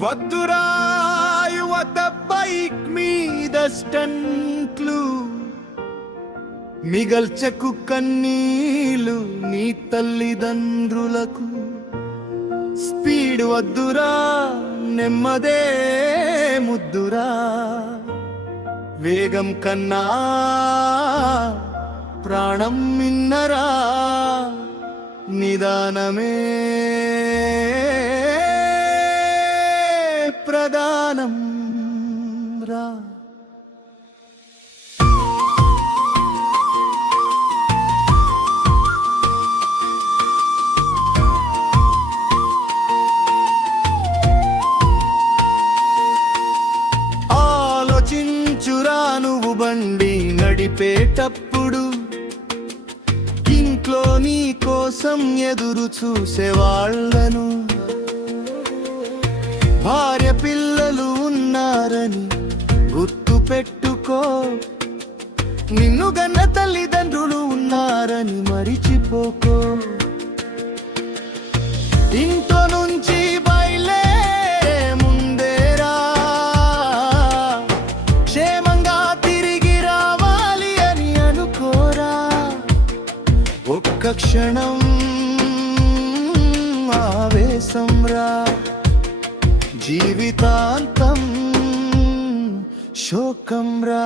వద్దురా యువత బైక్ మీద స్టంట్లు. మిగల్చకు కన్నీలు నీ తల్లిదండ్రులకు. స్పీడ్ వద్దురా నెమ్మదే ముద్దురా. వేగం కన్నా ప్రాణం మిన్నరా నిదానమే. ప్రధానం రా. ఆలోచించురా నువ్వు బండి నడిపేటప్పుడు. ఇంట్లో నీ కోసం ఎదురు చూసేవాళ్ళను భార్య ఉన్నారని గుర్తు పెట్టుకో నిన్ను గన్న తల్లిదండ్రులు ఉన్నారని మరిచిపోకో. ఇంట్లో నుంచి బయలుదేరే ముందేరా క్షేమంగా తిరిగి రావాలి అని అనుకోరా. ఒక్క క్షణం ఆవేశం రా. शोकमरा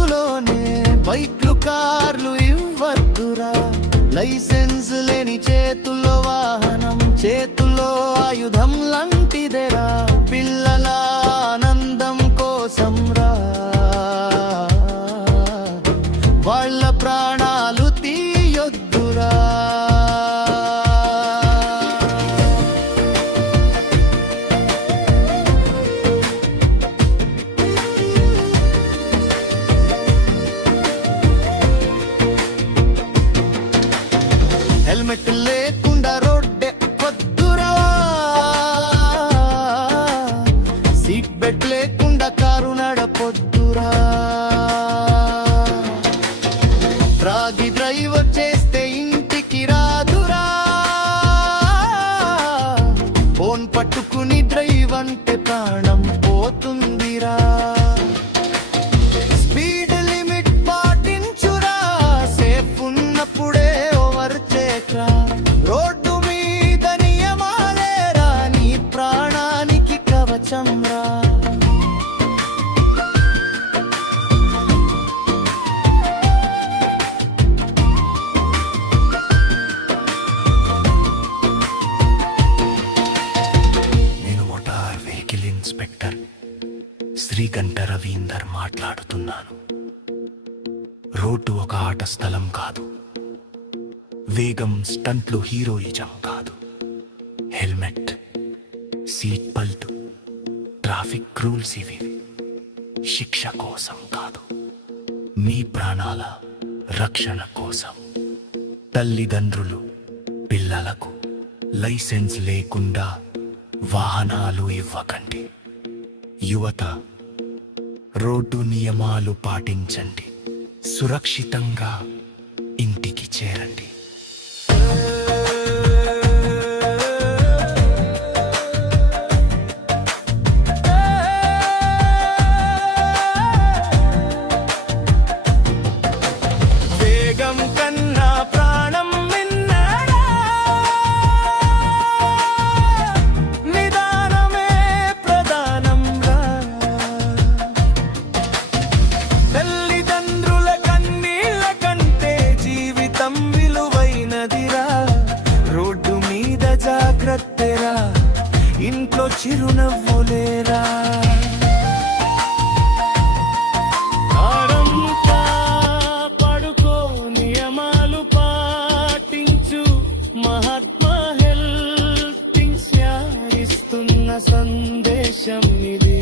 వయసులోనే బైక్లు కార్లు ఇవ్వద్దురా. లైసెన్స్ లేని చేతుల్లో వాహనం చేతుల్లో ఆయుధం లాంటిదేరా. పిల్లల హెల్మెట్ లేకుండా రోడ్డే వద్దురా. సీట్ బెల్ట్ లేకుండా కారు నడపొద్దురా. రాగి డ్రైవర్ చేస్తే ఇంటికి రాదురా. ఫోన్ పట్టుకుని డ్రైవ్ అంటే ప్రాణం పోతుందిరా. శ్రీకంఠ రవీందర్ మాట్లాడుతున్నాను. రోడ్డు ఒక ఆట స్థలం కాదు. వేగం స్టంట్లు హీరోయిజం కాదు. Helmet seat belt traffic rules ఇవి శిక్ష కోసం కాదు. మీ ప్రాణాల రక్షణ కోసం. తల్లిదండ్రులు పిల్లలకు లైసెన్స్ లేకుండా వాహనాలు ఇవ్వకండి. యువత రోడ్డు నియమాలు పాటించండి. సురక్షితంగా ఇంటికి చేరండి. ముఖంలో చిరునవ్వులేరా పాటించు. మహాత్మా హెల్పింగ్ సందేశం ఇది.